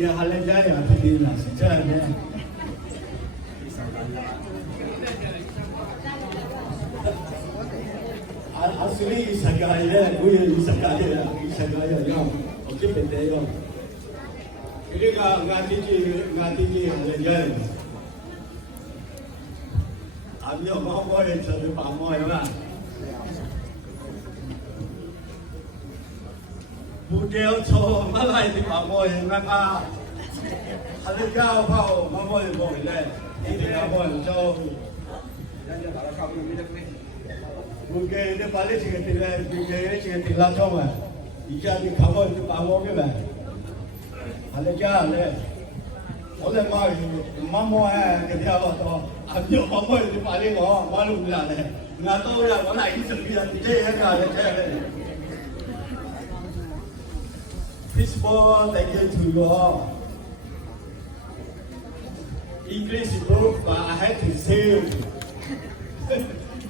dia halal jaya pergi lah sejarahnya. Asli isagaya, gue isagaya yang, oke benda yang. Ini nggak tinggi halal jaya. Ambil apa yang satu pamoy lah. Budaya cowok malah di pamoy mereka. Ada jauh kau pamoy boleh. Ini pamoy cowok. Budaya ini paling cikgu budaya cikgu tinggal cowok. Ija di pamoy di pamoy ke mana? Ada jauh le. Oleh mamoy kerja apa? Ambil pamoy di paling malu lah le. Nggak tahu ya mana ini sekian dia ada cewek. First of all, thank you to you all. English book, but I had to say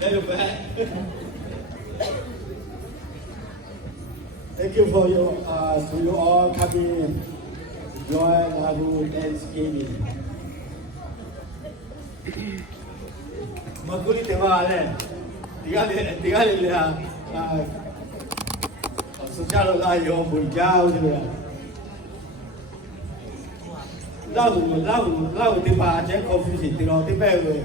very bad. Thank you for your to you all coming join Labu Thanksgiving. Makuli tema le, tiga le Sejarah lah yang berjauh je. Lau di baca kopi sih, kalau di bawah,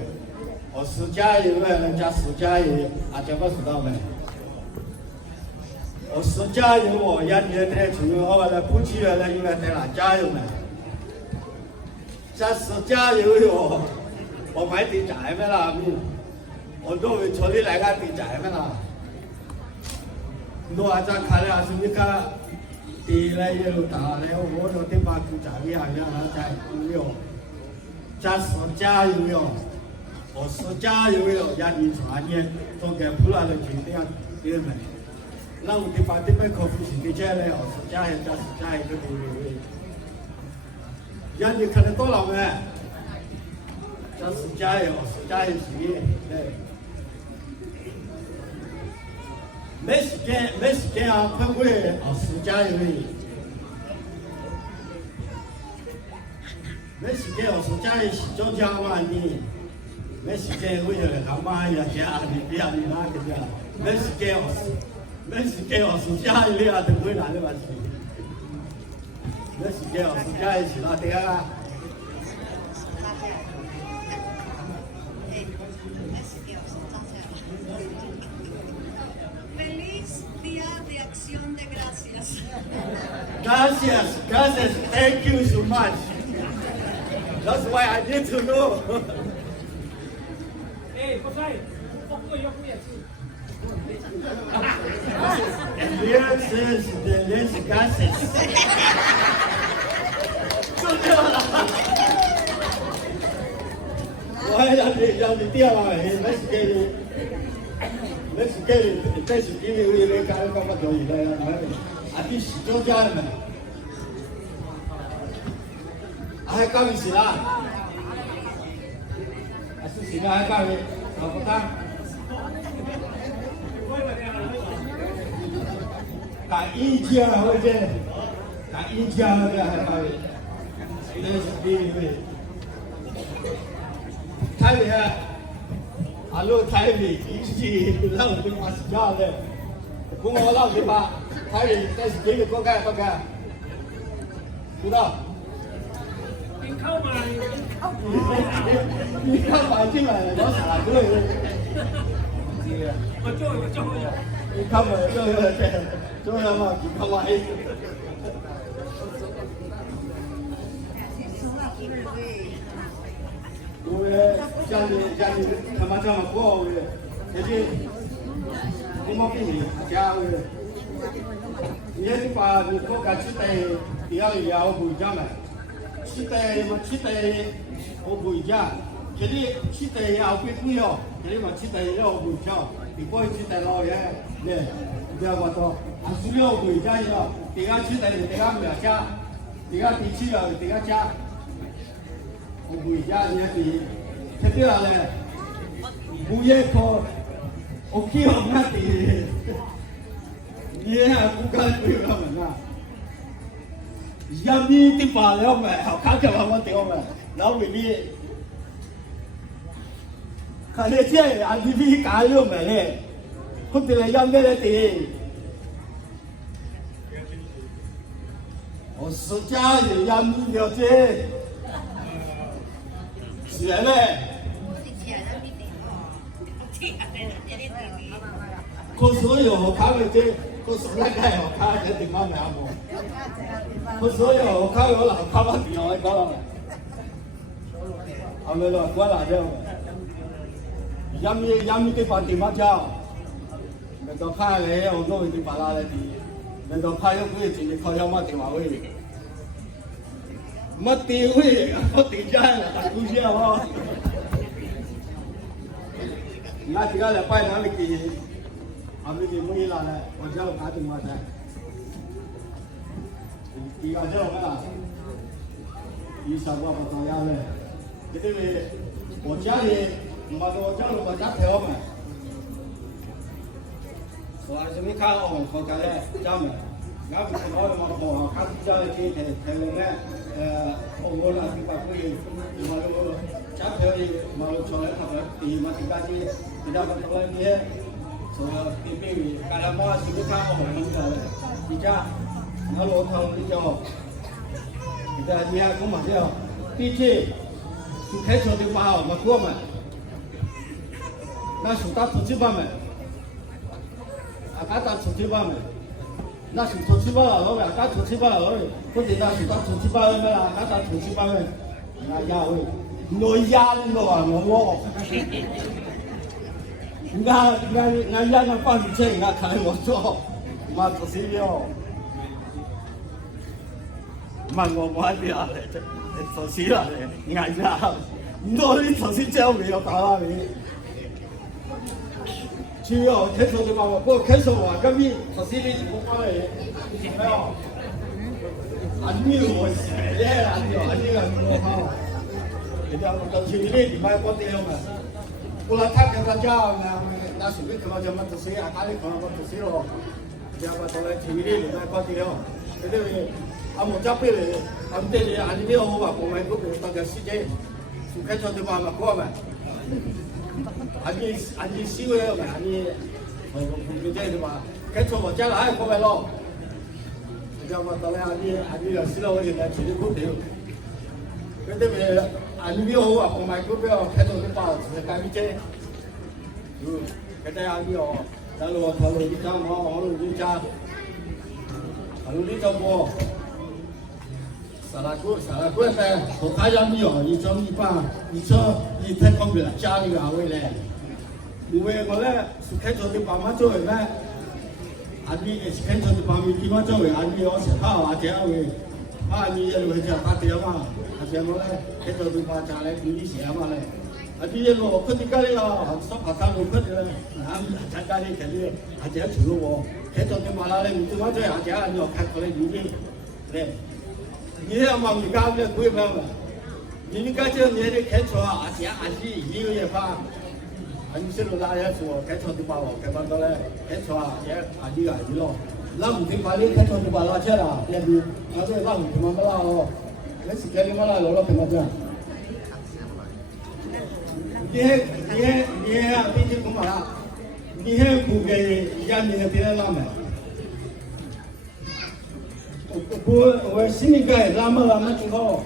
sejarah itu macam sejarah aja apa sudah mana. Sejarah itu yang dia terus orang puji orang juga terlajar mana. Sejarah itu, orang main di jalan mana, orang tu curi lagi di jalan mana. No aja kare asumika tilai yelu tare o no te ba ku ja ri ha ya ha ja ku yo ja so ja yu yo o so ja yu yo ya ni sa nie to ke pu la le ji te ya te me la u te pa te pe ko fu si ke ja le o so ja ya ja so ja ya ke tu ri ya ni kare to la me ja so ja ya o so ja ya si le Mexican分会暑假有没？Mexican暑假是中家嘛的，Mexican为了他妈呀家里别的那个家，Mexican暑假里啊都会拿的嘛是，Mexican暑假是哪点啊？Gracias, thank you so much. That's why I need to know. Hey, Jose, poco yo fui así. Here says the less gases. Why are the dear one? Let's get it. Let's give you a kind of a doing. At least don't tell me. I come in Sila. I see Sila, I come in. India, India, Thailand, hello Thailand, India, love the Masjid. Cũng có lâu thì bà thay vì cái gì được có cái đúng không? Đi khâu mà chứ là nó xả cười mà trôi đi không mà trôi là mà chỉ không lại tôi gia đình thằng bạn cho mà cô thế chứ không có cái gì cha ơi những bà có cả chiếc tay thì ao bùi cha mà chiếc tay ao bùi cha cái đi chiếc tay ao biết quý ho cái đi mà chiếc tay ao bùi cha thì có chiếc tay lo vậy nè giờ mà to ăn suy ao bùi cha gì đó thì cái chiếc tay thì cái mẹ cha thì cái tí chi rồi thì cái cha ao bùi cha như thì thế tức là này bùi có ok không á thì yeah cũng cần phải làm mà 杨幂的发了没？好看看我掉没？老伟丽，看那这安 TV 改了没嘞？我得来杨幂来的。我私家有杨幂了解，是嘞。可所有好看的这，可所有该好看的地方没有。可所有好看的老看完地方来搞了。阿妹咯，过来着。杨幂的饭店嘛叫，那个拍嘞，我弄的巴拉来的，那个拍要贵，今天靠要嘛电话位，没地位，我地价了，大姑娘哦。那这个来摆哪里去？阿妹就没来了，我叫打电话噻。第二叫我啦，一三八不重要嘞，因为我家里，我家里我家条嘛，我还是没看好我家嘞家嘛，俺不是搞的嘛好，看家里去台湾嘞，我那是把贵，嘛就家条的嘛就出来他们地嘛地价去，地价不同的些，说地皮，干了嘛是没看好我们家嘞，地价。那罗汤比较，现在你还跟嘛叫，毕竟是开车的话嘛过嘛，那是打出去吧嘛，啊，打出去吧嘛，那是出去吧了，老打出去吧了，或者那是打出去吧了没啦，打出去吧没，那呀喂，我压了啊我，俺压那放进去，俺看我做，妈出去了。问我冇喺邊啊？頭先啊，硬呀！我啲頭先真係有打啦你。主要睇數就話我，不過睇數話今日頭先你冇翻嚟，咩啊？安妞我死咧，安妞我好。人家我頭先你點解講啲咁啊？我來睇佢家那屬於佢話就乜頭先啊？打你講乜頭先咯？人家話到嚟前面啲點解講啲咯？佢哋。阿莫家背嘞，阿们这里阿你好吧，我们这边大家时间，就开车的话嘛，过嘛。阿你喜欢嘛，阿你，就这的嘛，开车我家来过来咯。人家嘛到来阿你要死了我就来去的股票，跟这边阿你好啊，我买股票开车的话是干不这，跟这阿你哦，然后讨论一张嘛，讨论一家，讨论一张么？萨拉锅噻，我看下你哦，一张一半，一张一太方便了，家里安慰嘞。因为我嘞是开车的爸妈作为咩，阿你是开车的爸妈地方作为阿你我是好阿姐为，阿你也为叫他爹嘛，阿姐我嘞开车的爸家嘞弟弟些嘛嘞，阿弟也我肯定家里哦，上爬山路肯定嘞，俺咱家里肯定阿姐除了我，开车的爸啦嘞，你地方作为阿姐你要开出来弟弟，对。你要嘛你家的贵吗？你家这年的开车啊，姐阿弟一个月发，你是路哪样说开车的把我开班到嘞，开车啊，姐阿弟咯，那唔听话你开车就把拉车啦，别比，那这那唔听话拉咯，那是给你们拉了听嘛这。你啊，毕竟干嘛啦？你还不给人家你别拉没？我心里个拉么挺好，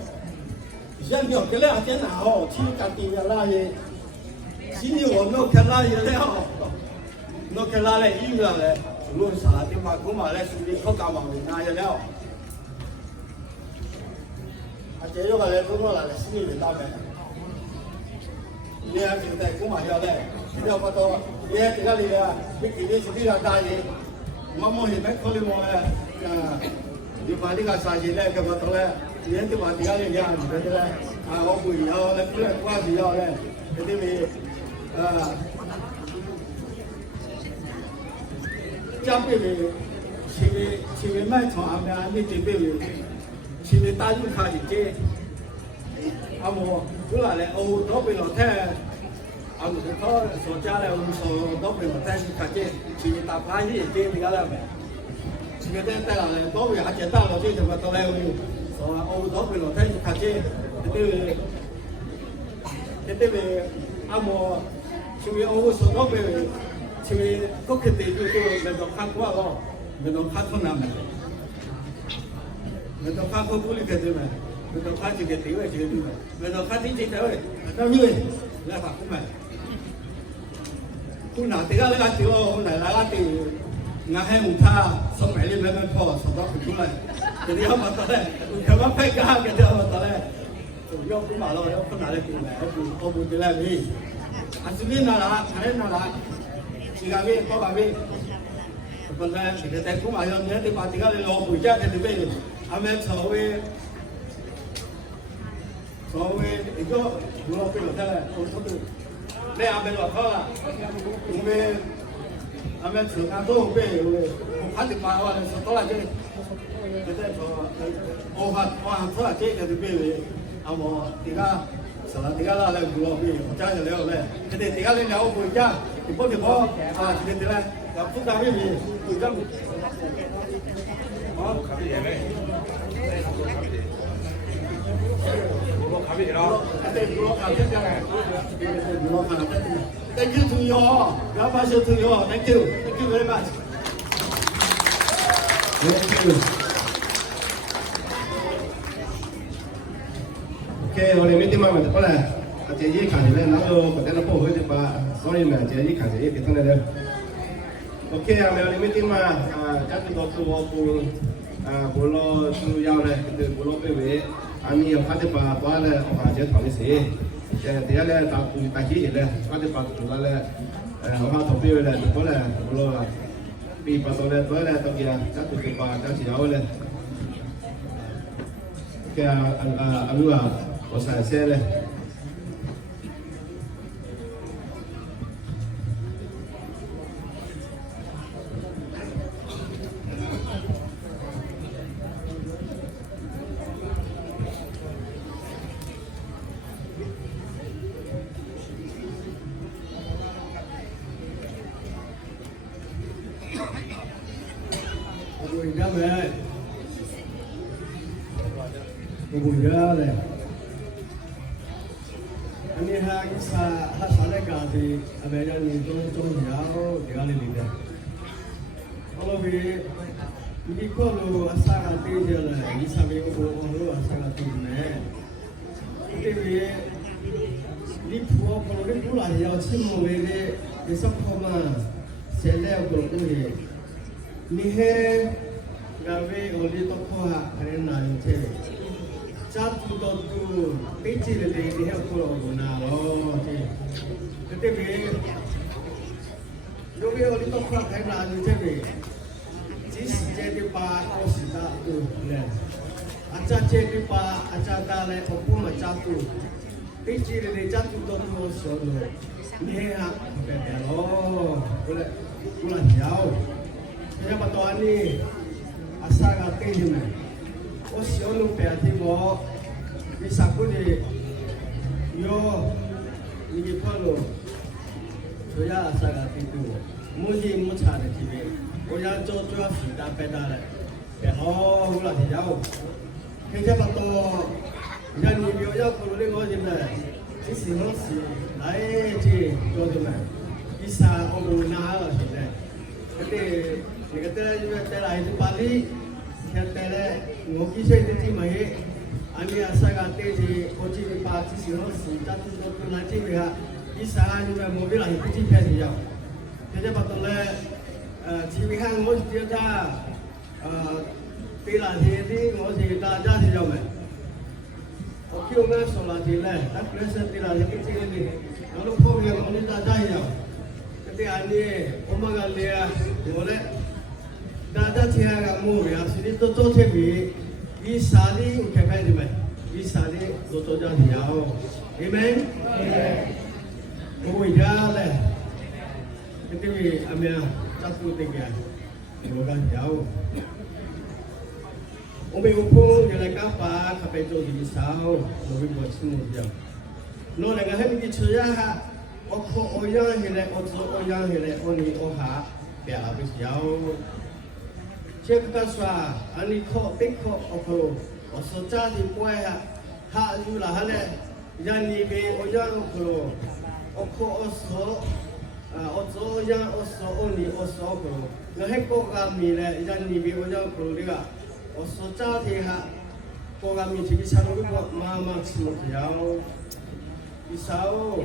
人家给了点哪好，去家己要拉嘢，心里我弄开拉嘢了，弄开拉嘞，医院嘞，路啥地方干嘛嘞？手里靠干嘛拿嘢了，啊，这有个嘞，工作来了，心里没打呗，你还现在干嘛要嘞？现在不多，你还这个里啊，你今天是比较大嘢，我冇去买考虑我嘞，啊。你把这个啥子嘞？给我到嘞，连就把这个人家觉得嘞，啊，我不要嘞，不然我不要嘞，这里面，家边边，前面卖床的，你这边边，前面打入卡的这，阿莫，过来嘞，哦，那边老太，阿莫他说家嘞，我们说那边老太是看见，前面打牌的这个了没？这个带来了，多位还见到了，这什么都来我说欧多回了，他就看见对阿莫，因为欧说多回，因为各个地区都没到看过了，没到看通了没，没到看过不离开对没，没到看这个地位这个地位，没到看这些地位，那因为来法不买，不拿这个那个地哦，我来那个地。ngài hay một tha xong mẹ lên lên kho xong đó cũng lại thì đi học tới đây cái bác phải cả cái đó tới đây yo cũng bảo rồi yo không nói được gì này ông bùi lại đi anh xin biết là anh là chỉ cả biết có bà biết còn đây thì cái tên cũng bảo rồi nhớ thì bà chỉ có lên lò bùi cha thì bây giờ anh em so với 이거 물어 필요 없잖아요. 내 앞에 와서 우리 아면 저가도 왜 같이 마와서 돌아지 그때 저 오한 돌아지 그 아뭐 네가 살아 네가 나를 물어비 어쩌냐 내가 근데 네가 내가 보이자 이번에 뭐아 근데 내가 부담이 부담 Thank you to you all. God bless you to you all. Thank you. Thank you very much. Thank you. Okay, hồi mấy tiếng mà mình có là chị với khán giả nó có thể nó phù hợp với sorry mà chị với khán giả cái thằng này đây. Okay, mình mấy tiếng mà chắc chúng tôi cùng bố lo chú giao này, từ bố lo về anh em phát triển và qua là họ sẽ thảo luận gì. Thì là ta cùng ta chỉ là phát triển và chúng ta là họ thảo luận là có là bố lo vì bắt đầu là tới là tao kia chắc tụi chúng ta chắc chỉ giáo lên. Cái anh là có sản xe lên. Bùi ra về bùi ra này anh đi ha cái xa này cả thì về ra nhìn trong giáo thì anh đi được kalau vì đi qua lu asa cái gì là đi xa về cái lu asa cái gì này cái vì đi phù kalau cái phù là giáo chim mồi cái sắp không mà sẽ leo được cái gì ni he gawe oli to kho are na che chat tu to tu pe chi le le ni he ko lo na lo che te be yo be oli to kho are na che be ji si che de pa o si ta tu le acha che de pa acha ta le o pu ma cha tu pe chi le le chat tu to tu so lo ni he ha be be lo ko la yao Kaya patuan ni asa kate ni me. O siyo lu pe ati mo ni saku ni yo ni palo. So ya asa kate tu. Muji mu cha de ti be. O ya jo jo fi da pe da le. Pe ho hu la ti yao. Kaya patu ya ni yo ya ko le ngo ji me. Ji si ho si ai ji jo ji me. Isa o lu na la si le. Kete Kita juga telah itu Bali, kita telah ngoki saya itu mahe, ani asa kate si koci pipa si sino si jatuh jatuh nanti dia, isa juga mobil lagi kecil pasti jauh. Jadi patutlah cibihan ngoci dia dah, tiada jadi ngoci dah jadi jauh meh. Okey orang solat dia, tak perlu tiada kecil ni. Kalau kau yang ngoci dah jadi jauh. Ketika ani omagal dia, boleh. Dada tia ka mu ya sini to che bi I sali ke pa di mai I sali to ja di yao amen mu ya le ke bi amya cha tu te ya lo ga yao o bi u po ya le ka pa ka pe to di sao lo bi bo chi mu ya no le ga he mi chu ya ha o ko o ya he le o zo o ya he le o ni o ha ya bi yao Check kaswa ani ko pikko okolo osocha di poe ha yu la hale yani be oyan okolo oko oso ozo ya oso oni oso okolo na he ko ga mi le yani be oyan okolo de ga osocha de ha ko ga mi chi sa no ko ma ma chi mo yao isao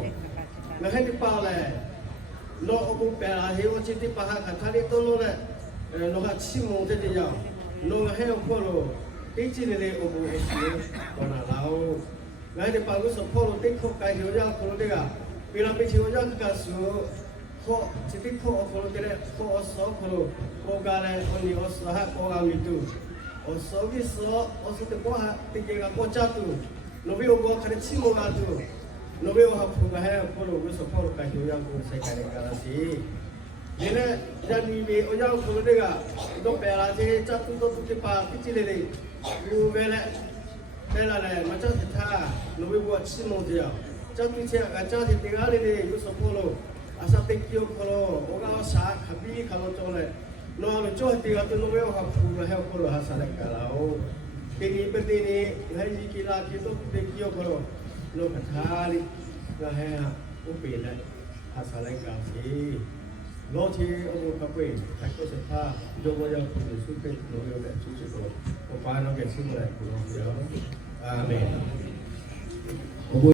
na he di pa le lo obu pe la he o chi di pa ha ka thali to lo le nó là chim mông thế nào, nó là heo phô lô, cái gì này ông bố xíu, còn là lão, ngay để bảo cái số phô lô tích khóc cái hiểu ra phô lô đấy à, vì làm cái hiểu ra cái số, khô chỉ tích khô phô lô thế này, khô ở số phô lô, khô cái này ông đi ở số ha, khô cái mình tu, ở số cái số, ở số cái quá ha, tích cái cái quá chát tu, nó bị ông bố cái chim mông ăn tu, nó bị ông học phô cái heo phô lô cái số phô lô cái hiểu ra cũng sẽ cái này cái là gì. Jadi jadi ni orang kalau dia dok bela je jatuh tu tipa kecil ni, lu bela bela ni macam kita lu buat semua dia. Jatuh je jatuh tinggal ni lu sepuluh, asal tekio kalau orang asal kami kalau cole, lu cuci tinggal tu lu buat puluh hal puluh asal kalau. Ini berarti ni hari kita kita tekio kalau lu kali dah upil asal kalau sih. Lo thì ông cà phê khách có sự pha do bây giờ thì suy nghĩ nó yêu để chú sự rồi, còn pha nó cái sinh này của nó, amen.